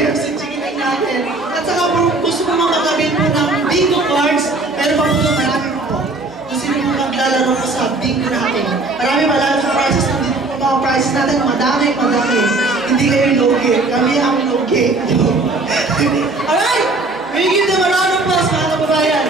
GMC chikiting natin. At saka gusto ko makagabil po ng bingo cards, pero pa po ito marami po. Kung sino po maglalaro po sa bingo natin. Marami sa prizes nandito po mga prizes natin. Madami. Hindi kayo logi. Kami ang logi. Alright! We give them a round of applause, mga kababayan.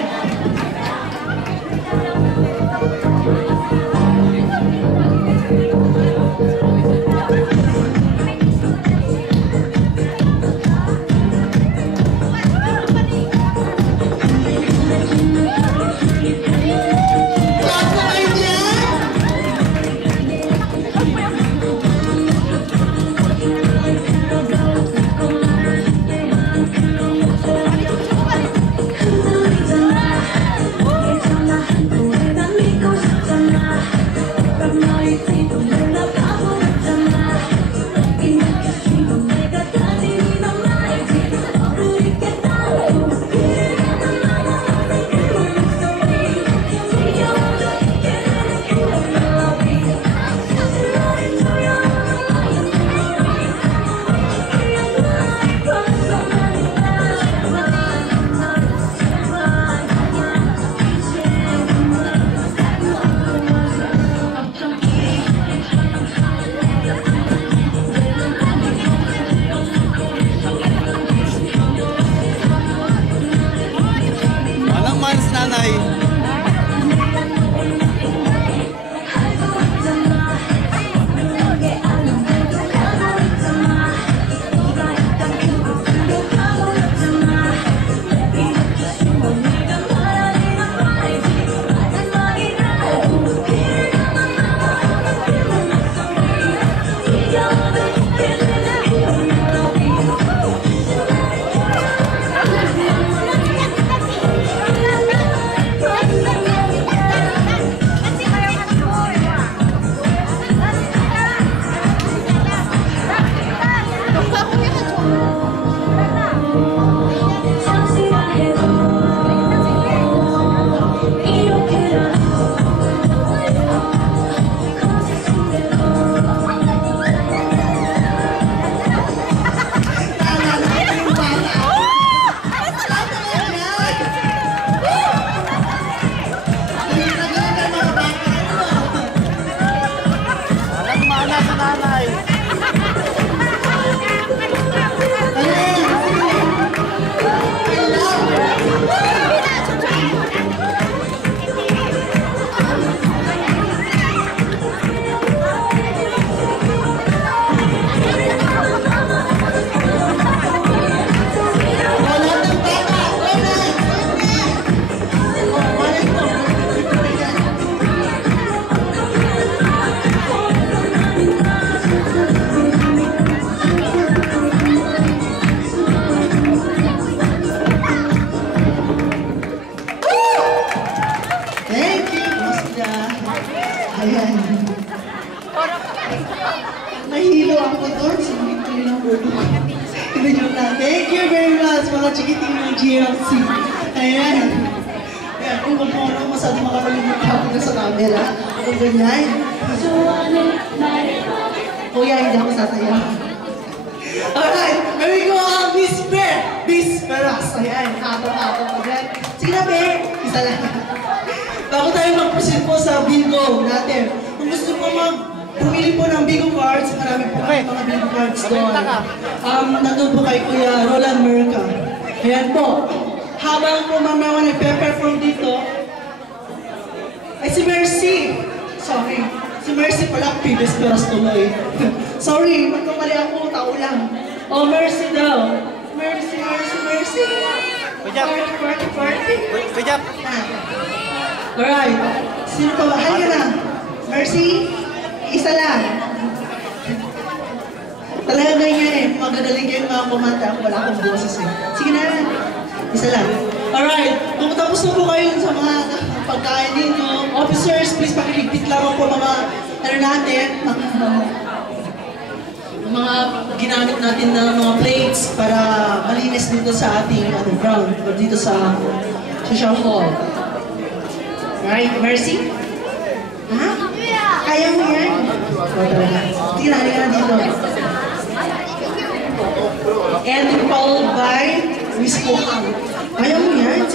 Ayan. Nahilo ako doon sa victory ng Bordeaux. Thank you very much, mga chikiting ng GMC. Ayan. Ayan, kung ano, masyado makapalimutan ako na sa camera. Kung ganyan. Kuya, hindi ako sasaya. Alright, here we go, Miss Bear. Miss Beras. Ayan, ato-ato pa dyan. Sige na, Bear. Isa lang. Bago tayo mag-proceed po sa bingo natin, kung gusto mo pumili po ng bingo cards, marami po mga bingo cards doon. Nandun po kay Kuya Roland Merca. Ayan po. Habang po mamaya nagpe-perform dito, ay si Mercy. Sorry. Si Mercy pala, Pibes Beras tuloy. Sorry, magkamali ako, tao lang. Oh, Mercy daw. Mercy. Pajap. Alright. Sino pa ba? Halika na. Mercy, isa lang. Talaga ganyan eh. Magagaling kayo mga kumanta. Ako wala akong boses eh. Sige na. Isa lang. Alright. Kung tapos na po kayo sa mga pagkain ninyo, officers, please pakiligpit lamang po mga natin, mga ginamit natin na mga plates para malinis dito sa ating ground o dito sa social hall. Right, Mercy? Ha? Kaya mo yan? Sige na, halika na dito. And followed by Miss Pohang. Kaya mo yan?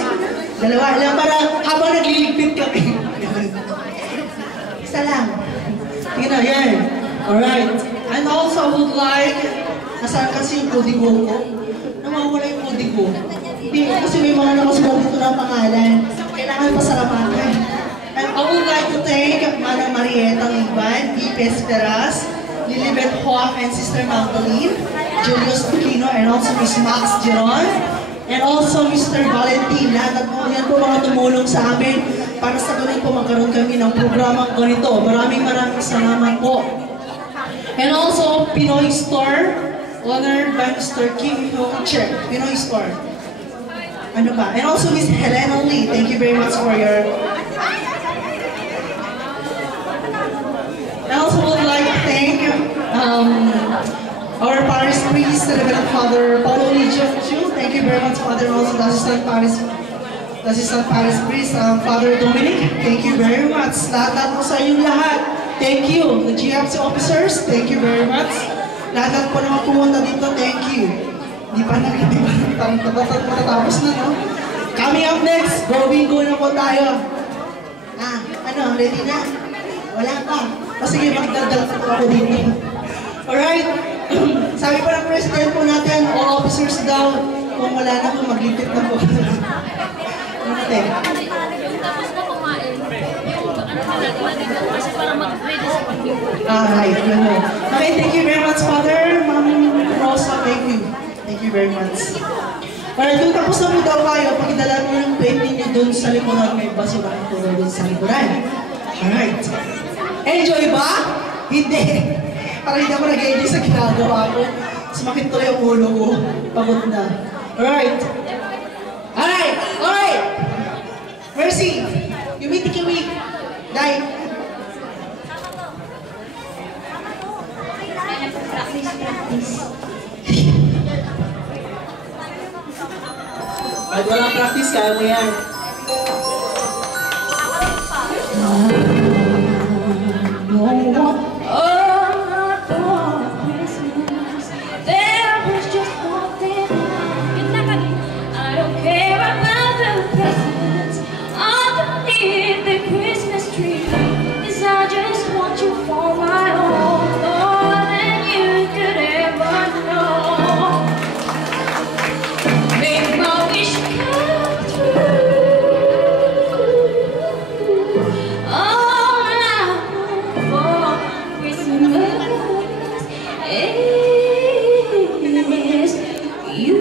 Dalawa lang para habang nagliligpit kami. Isa lang. Tingnan na, yan. Alright. And also, I would like, nasaan kasi yung kodigo ko? Nawawala yung kodigo. Hindi, kasi may mga nakasulat dito ng pangalan. Kailangan pasalamatan. And I would like to thank Mana Marieta Liban, Ipes Peras, Lilibet Hoak, and Sister Magdalene, Julius Aquino, and also Miss Max Giron, and also Mr. Valentina. At yan po mga tumulong sa amin para sa ganun po magkaroon kami ng programang ganito. Maraming salamat po. And also, Pinoy Store, honored by Mr. Kim Hyung Che. Pinoy Store. Ano ba? And also Miss Helena Lee, thank you very much for your... I also would like to thank our parish priest, the Reverend Father Paulo Lijo. Thank you very much, Father. And also the Assistant Parish Priest, Father Dominic. Thank you very much. Lahat po sa inyong lahat. Thank you. The GFC officers, thank you very much. Lahat po naman pumunta dito, thank you. Di pa matatapos na, no? Coming up next, go bingo na po tayo. Ano, ready na? Wala pa. O sige, magdaldal pa po ako dito. Alright. Sabi pa ng president po natin, all officers daw, kung wala na po, maglipit na po. Ano natin? Tapos na kumain. Yung kasi para mag-ready sa pag-bingo. Right. Okay, thank you very much, Father. Ma'am Rosa, thank you. Thank you very much. Alright, kung tapos na po daw kayo, pagdala mo yung 20 nyo dun sa likuran, may basurahan po dun sa likuran. Alright. Enjoy ba? Hindi. Parang hindi ako nag-enjoy sa ginagawa ko. Sumakit to yung ulo ko. Pagod na. Alright. Alright. Alright. Mercy. Kiwi. Dai. Pag walang practice, kaya mo yan. You